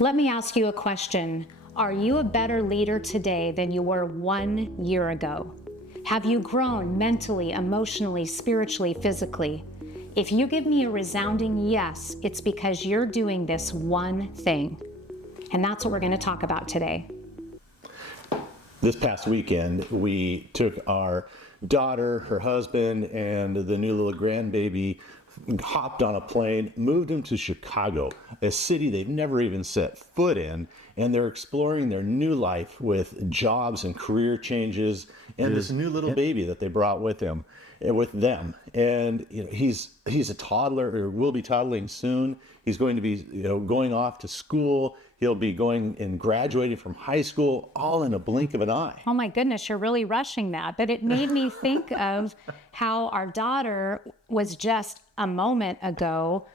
Let me ask you a question. Are you a better leader today than you were 1 year ago? Have you grown mentally, emotionally, spiritually, physically? If you give me a resounding yes, it's because you're doing this one thing. And that's what we're going to talk about today. This past weekend, we took our daughter, her husband, and the new little grandbaby, hopped on a plane, moved them to Chicago, a city they've never even set foot in, and they're exploring their new life with jobs and career changes, and this new little baby that they brought with them. And he's a toddler, or will be toddling soon. He's going to be going off to school. He'll be going and graduating from high school, all in a blink of an eye. Oh my goodness, you're really rushing that. But it made me think of how our daughter was just a moment ago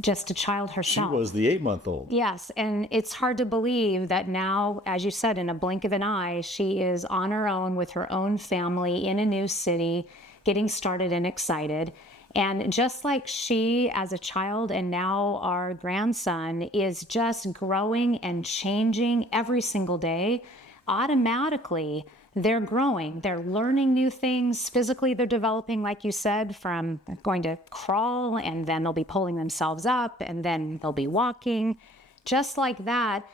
just a child herself. She was the 8-month-old. Yes, and it's hard to believe that now, as you said, in a blink of an eye, she is on her own with her own family in a new city, getting started and excited. And just like she as a child and now our grandson is just growing and changing every single day, automatically they're growing. They're learning new things. Physically, they're developing, like you said, from going to crawl, and then they'll be pulling themselves up, and then they'll be walking. Just like that,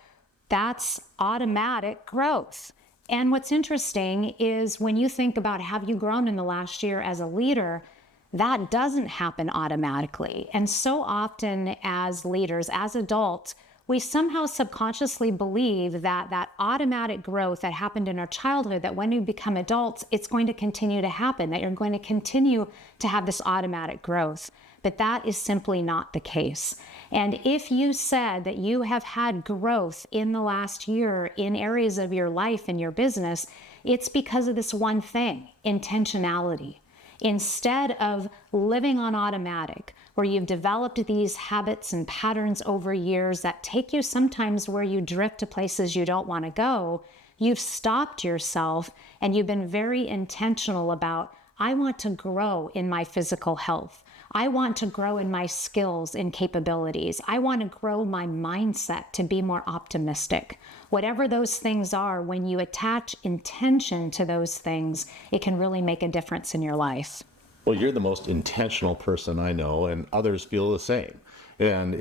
that's automatic growth. And what's interesting is when you think about have you grown in the last year as a leader, that doesn't happen automatically. And so often as leaders, as adults, we somehow subconsciously believe that that automatic growth that happened in our childhood, that when we become adults, it's going to continue to happen, that you're going to continue to have this automatic growth. But that is simply not the case. And if you said that you have had growth in the last year in areas of your life and your business, it's because of this one thing, intentionality. Instead of living on automatic, where you've developed these habits and patterns over years that take you sometimes where you drift to places you don't want to go, you've stopped yourself and you've been very intentional about, I want to grow in my physical health. I want to grow in my skills and capabilities. I want to grow my mindset to be more optimistic. Whatever those things are, when you attach intention to those things, it can really make a difference in your life. Well, you're the most intentional person I know, and others feel the same. And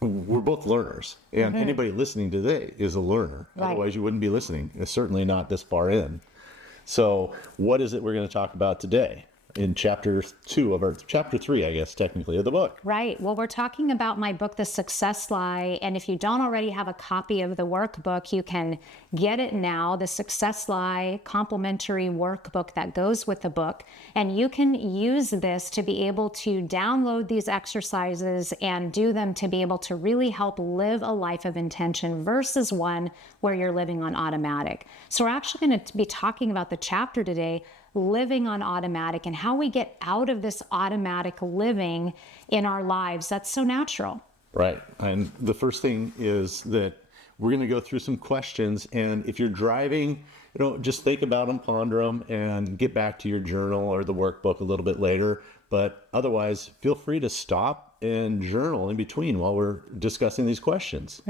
we're both learners. And anybody listening today is a learner. Right. Otherwise, you wouldn't be listening. It's certainly not this far in. So what is it we're going to talk about today? In chapter 3, I guess, technically, of the book. Right. Well, we're talking about my book, The Success Lie. And if you don't already have a copy of the workbook, you can get it now, the Success Lie complimentary workbook that goes with the book. And you can use this to be able to download these exercises and do them to be able to really help live a life of intention versus one where you're living on automatic. So we're actually going to be talking about the chapter today, living on automatic, and how we get out of this automatic living in our lives that's so natural. Right. And the first thing is that we're going to go through some questions, and if you're driving, just think about them, ponder them, and get back to your journal or the workbook a little bit later. But otherwise, feel free to stop and journal in between while we're discussing these questions.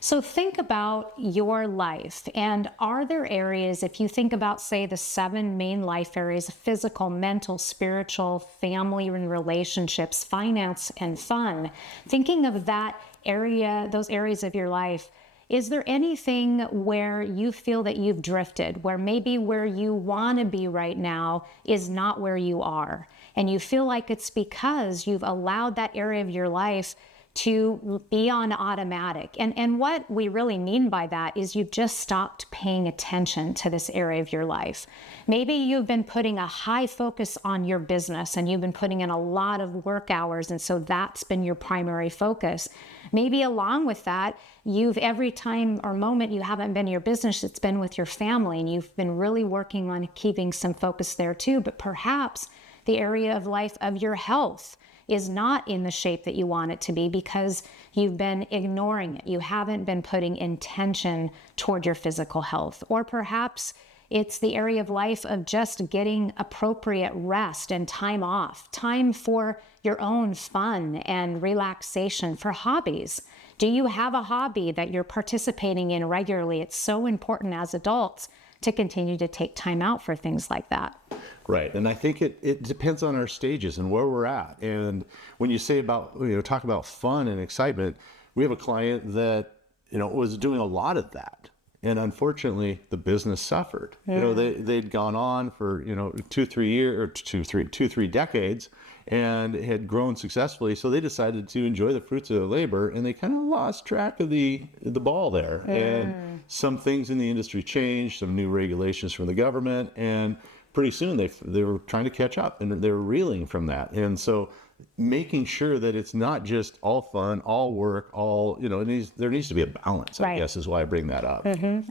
So think about your life, and are there areas, if you think about, say, the 7 main life areas, physical, mental, spiritual, family and relationships, finance and fun, thinking of that area, those areas of your life, is there anything where you feel that you've drifted, where maybe where you want to be right now is not where you are? And you feel like it's because you've allowed that area of your life to be on automatic. And what we really mean by that is you've just stopped paying attention to this area of your life. Maybe you've been putting a high focus on your business and you've been putting in a lot of work hours, and so that's been your primary focus. Maybe along with that, every time or moment you haven't been in your business, it's been with your family, and you've been really working on keeping some focus there too. But perhaps the area of life of your health is not in the shape that you want it to be because you've been ignoring it. You haven't been putting intention toward your physical health. Or perhaps it's the area of life of just getting appropriate rest and time off, time for your own fun and relaxation, for hobbies. Do you have a hobby that you're participating in regularly? It's so important as adults to continue to take time out for things like that. Right. And I think it depends on our stages and where we're at. And when you say about, talk about fun and excitement, we have a client that, was doing a lot of that. And unfortunately, the business suffered. They'd gone on for, 2-3 decades and had grown successfully. So they decided to enjoy the fruits of their labor, and they kind of lost track of the ball there. And some things in the industry changed, some new regulations from the government, and pretty soon they were trying to catch up, and they were reeling from that. And so making sure that it's not just all fun, all work, there needs to be a balance, Right. I guess, is why I bring that up.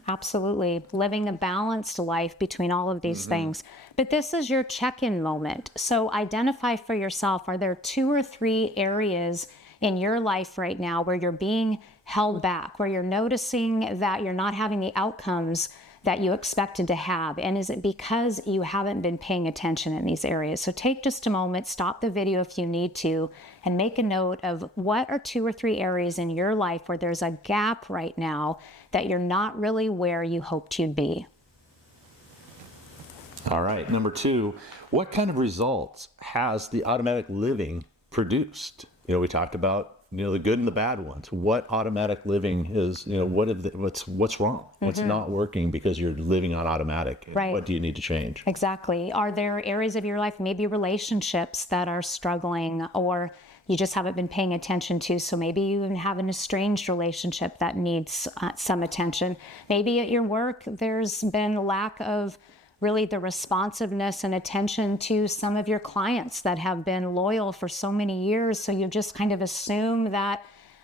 Absolutely. Living a balanced life between all of these things. But this is your check-in moment. So identify for yourself, are there 2 or 3 areas in your life right now where you're being held back, where you're noticing that you're not having the outcomes that you expected to have? And is it because you haven't been paying attention in these areas? So take just a moment, stop the video if you need to, and make a note of what are 2 or 3 areas in your life where there's a gap right now that you're not really where you hoped you'd be. All right. Number 2, what kind of results has the automatic living produced? We talked about the good and the bad ones. What automatic living is, what's wrong? What's not working because you're living on automatic? Right. What do you need to change? Exactly. Are there areas of your life, maybe relationships that are struggling, or you just haven't been paying attention to? So maybe you even have an estranged relationship that needs some attention. Maybe at your work, there's been a lack of really the responsiveness and attention to some of your clients that have been loyal for so many years. So you just kind of assume that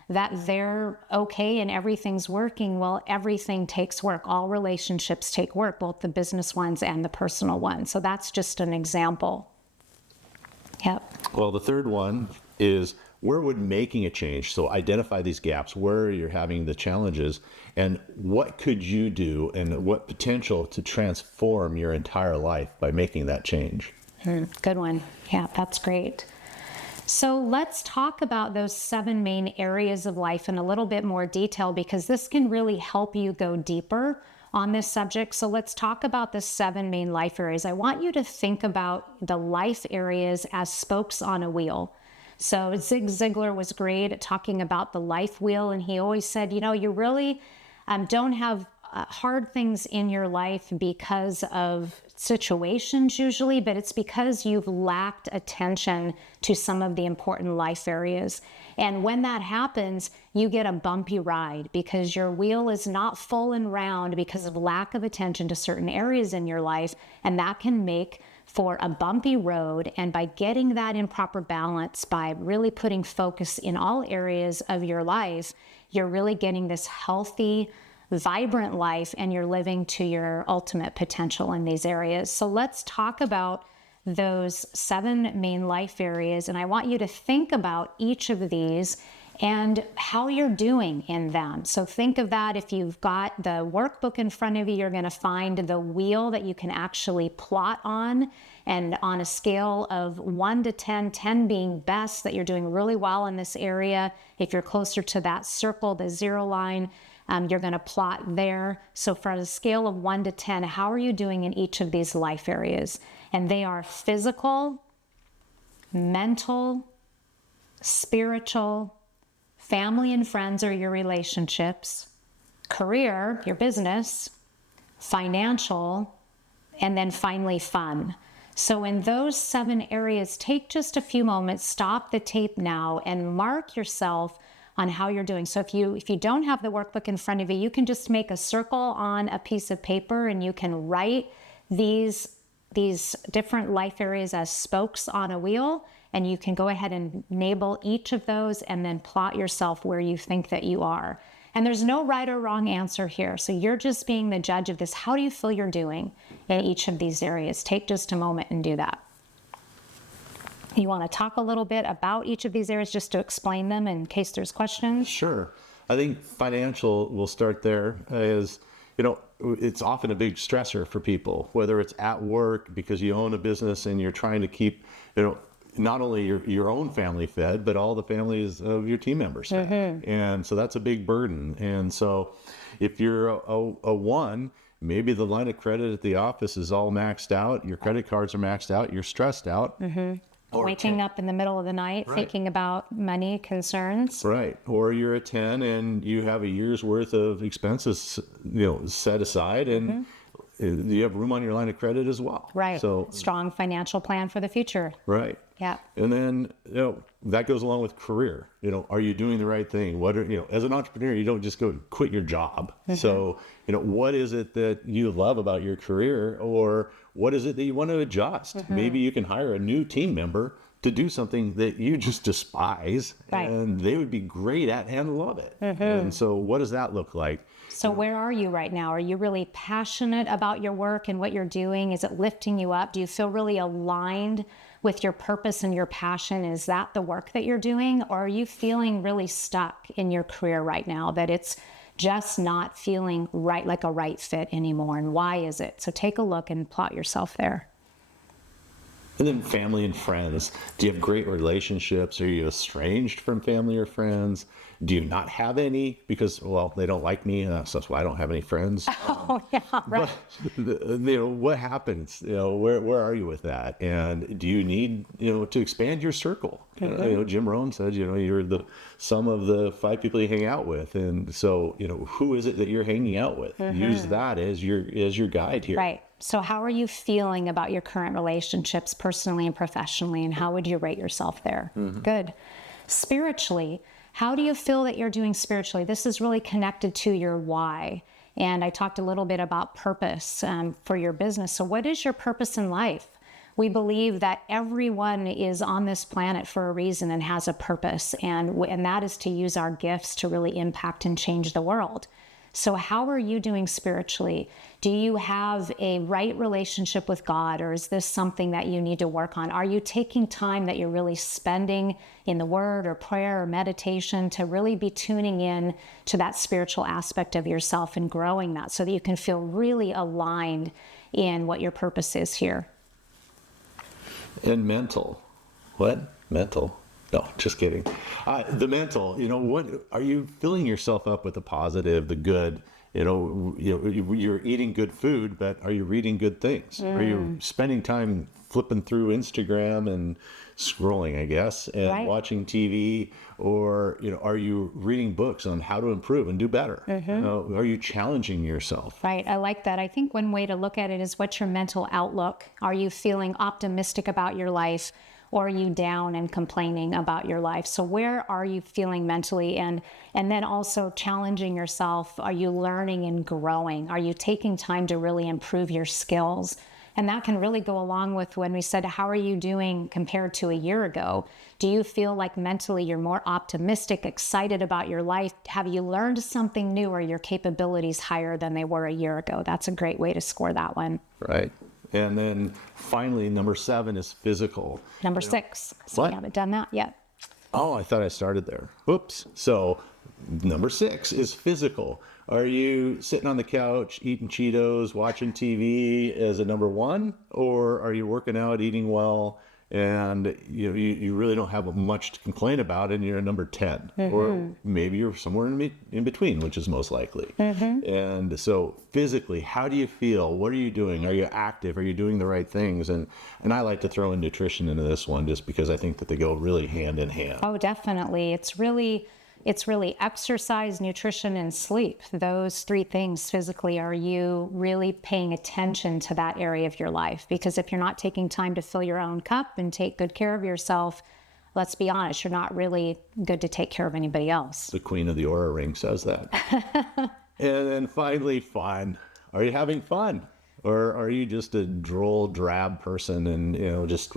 they're okay and everything's working. Well, everything takes work. All relationships take work, both the business ones and the personal ones. So that's just an example. Yep. Well, the third one is, where would making a change? So identify these gaps, where you're having the challenges, and what could you do and what potential to transform your entire life by making that change? Good one. Yeah, that's great. So let's talk about those 7 main areas of life in a little bit more detail, because this can really help you go deeper on this subject. So let's talk about the 7 main life areas. I want you to think about the life areas as spokes on a wheel. So Zig Ziglar was great at talking about the life wheel, and he always said, you really don't have hard things in your life because of situations usually, but it's because you've lacked attention to some of the important life areas. And when that happens, you get a bumpy ride because your wheel is not full and round because of lack of attention to certain areas in your life, and that can make for a bumpy road. And by getting that in proper balance, by really putting focus in all areas of your life, you're really getting this healthy, vibrant life, and you're living to your ultimate potential in these areas. So let's talk about those 7 main life areas. And I want you to think about each of these and how you're doing in them. So think of that. If you've got the workbook in front of you, you're going to find the wheel that you can actually plot on. And on a scale of 1 to 10, 10 being best, that you're doing really well in this area. If you're closer to that circle, the 0 line, you're going to plot there. So for a scale of 1 to 10, how are you doing in each of these life areas? And they are physical, mental, spiritual, family and friends or your relationships, career, your business, financial, and then finally fun. So in those 7 areas, take just a few moments, stop the tape now, and mark yourself on how you're doing. So if you don't have the workbook in front of you, you can just make a circle on a piece of paper, and you can write these different life areas as spokes on a wheel, and you can go ahead and label each of those and then plot yourself where you think that you are. And there's no right or wrong answer here. So you're just being the judge of this. How do you feel you're doing in each of these areas? Take just a moment and do that. You want to talk a little bit about each of these areas just to explain them in case there's questions? Sure. I think financial, we'll start there, is, it's often a big stressor for people, whether it's at work because you own a business and you're trying to keep, not only your own family fed, but all the families of your team members fed. And so that's a big burden. And so if you're a one, maybe the line of credit at the office is all maxed out, your credit cards are maxed out, you're stressed out. Or Waking up in the middle of the night, thinking about money concerns. Right. Or you're a 10 and you have a year's worth of expenses, set aside, and you have room on your line of credit as well. Right. So strong financial plan for the future. right. Yeah. And then, that goes along with career. Are you doing the right thing? What are, as an entrepreneur, you don't just go quit your job. So, what is it that you love about your career, or what is it that you want to adjust? Maybe you can hire a new team member to do something that you just despise, and they would be great at and love it. And so what does that look like? So where are you right now? Are you really passionate about your work and what you're doing? Is it lifting you up? Do you feel really aligned with your purpose and your passion? Is that the work that you're doing? Or are you feeling really stuck in your career right now, that it's just not feeling right, like a right fit anymore? And why is it? So take a look and plot yourself there. And then family and friends. Do you have great relationships? Are you estranged from family or friends? Do you not have any because, they don't like me, so that's why I don't have any friends? Oh, yeah, right. But, what happens? Where are you with that? And do you need, to expand your circle? Jim Rohn said, you're the sum of the 5 people you hang out with. And so, who is it that you're hanging out with? Use that as your guide here. Right. So how are you feeling about your current relationships, personally and professionally, and how would you rate yourself there? Good. Spiritually, how do you feel that you're doing spiritually? This is really connected to your why. And I talked a little bit about purpose for your business. So what is your purpose in life? We believe that everyone is on this planet for a reason and has a purpose, and that is to use our gifts to really impact and change the world. So how are you doing spiritually? Do you have a right relationship with God, or is this something that you need to work on? Are you taking time that you're really spending in the Word or prayer or meditation to really be tuning in to that spiritual aspect of yourself and growing that so that you can feel really aligned in what your purpose is here? And mental. What? Mental? No, just kidding. The mental, what are you filling yourself up with the positive, the good? You're eating good food, but are you reading good things? Are you spending time flipping through Instagram and scrolling, I guess, and watching TV? Or, are you reading books on how to improve and do better? Are you challenging yourself? Right. I like that. I think one way to look at it is, what's your mental outlook? Are you feeling optimistic about your life? Or are you down and complaining about your life? So where are you feeling mentally? And then also challenging yourself. Are you learning and growing? Are you taking time to really improve your skills? And that can really go along with when we said, how are you doing compared to a year ago? Do you feel like mentally you're more optimistic, excited about your life? Have you learned something new? Or your capabilities higher than they were a year ago? That's a great way to score that one. Right. And then finally, number 7 is physical. Number 6. So What? we haven't done that yet. Oh, I thought I started there. Oops. So number 6 is physical. Are you sitting on the couch, eating Cheetos, watching TV as a number 1? Or are you working out, eating well, and you really don't have much to complain about, and you're a number 10? Or maybe you're somewhere in between, which is most likely. And so physically, how do you feel? What are you doing? Are you active? Are you doing the right things? And I like to throw in nutrition into this one, just because I think that they go really hand in hand. Oh, definitely. It's really exercise, nutrition, and sleep. Those 3 things physically. Are you really paying attention to that area of your life? Because if you're not taking time to fill your own cup and take good care of yourself, let's be honest, you're not really good to take care of anybody else. The queen of the Aura ring says that. And then finally, fun. Are you having fun? Or are you just a droll, drab person and, just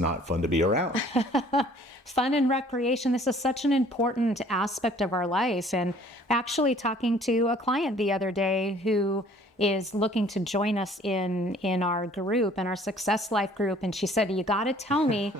not fun to be around? Fun and recreation. This is such an important aspect of our life. And actually talking to a client the other day who is looking to join us in our group, in our Success Life group. And she said, you got to tell me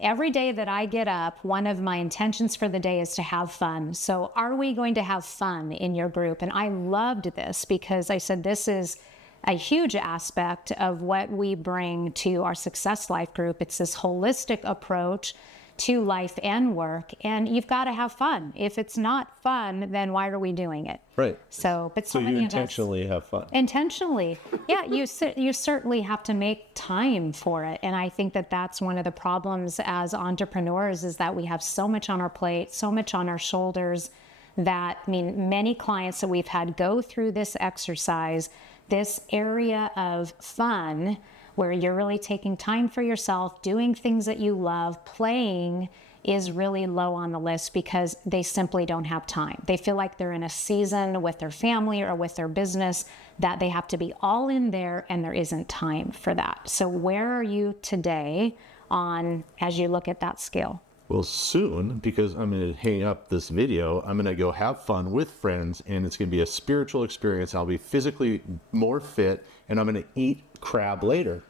every day that I get up, one of my intentions for the day is to have fun. So are we going to have fun in your group? And I loved this because I said, this is a huge aspect of what we bring to our Success Life group. It's this holistic approach to life and work, and you've got to have fun. If it's not fun, then why are we doing it? Right. So, but so So you many of us intentionally have fun. intentionally, yeah, you certainly have to make time for it, and I think that that's one of the problems as entrepreneurs is that we have so much on our plate, so much on our shoulders. That, I mean, many clients that we've had go through this exercise, this area of fun, where you're really taking time for yourself, doing things that you love, playing is really low on the list because they simply don't have time. They feel like they're in a season with their family or with their business that they have to be all in there, and there isn't time for that. So where are you today on, as you look at that scale? Well, soon, because I'm going to hang up this video, I'm going to go have fun with friends, and it's going to be a spiritual experience. I'll be physically more fit, and I'm going to eat crab later.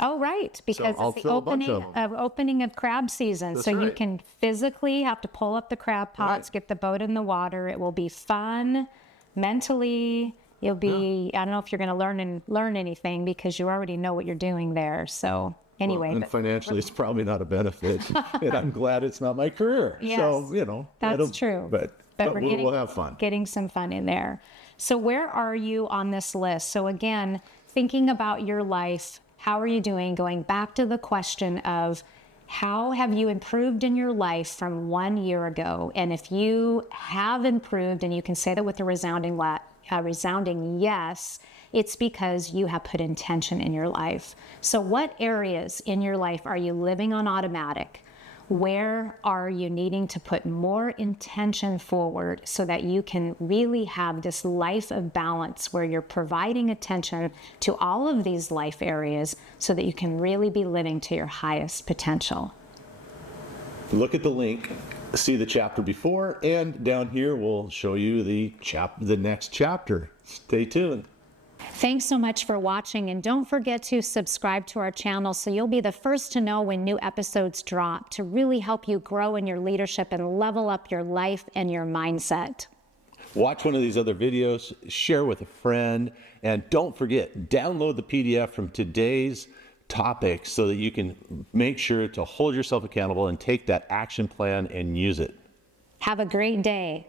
Oh, right, because I'll it's the fill a bunch opening of crab season. That's so you right. can physically have to pull up the crab pots, Right. get the boat in the water. It will be fun, mentally. You'll be, I don't know if you're going to learn anything because you already know what you're doing there. So anyway. And but financially, it's probably not a benefit, and I'm glad it's not my career. Yes, So, you know. that's true. But we'll have fun. Getting some fun in there. So where are you on this list? So again, thinking about your life, how are you doing? Going back to the question of how have you improved in your life from 1 year ago? And if you have improved, and you can say that with a resounding yes, it's because you have put intention in your life. So what areas in your life are you living on automatic? Where are you needing to put more intention forward so that you can really have this life of balance where you're providing attention to all of these life areas so that you can really be living to your highest potential? Look at the link, see the chapter before, and down here we'll show you the next chapter. Stay tuned. Thanks so much for watching, and don't forget to subscribe to our channel so you'll be the first to know when new episodes drop to really help you grow in your leadership and level up your life and your mindset. Watch one of these other videos, share with a friend, and don't forget, download the PDF from today's topic so that you can make sure to hold yourself accountable and take that action plan and use it. Have a great day.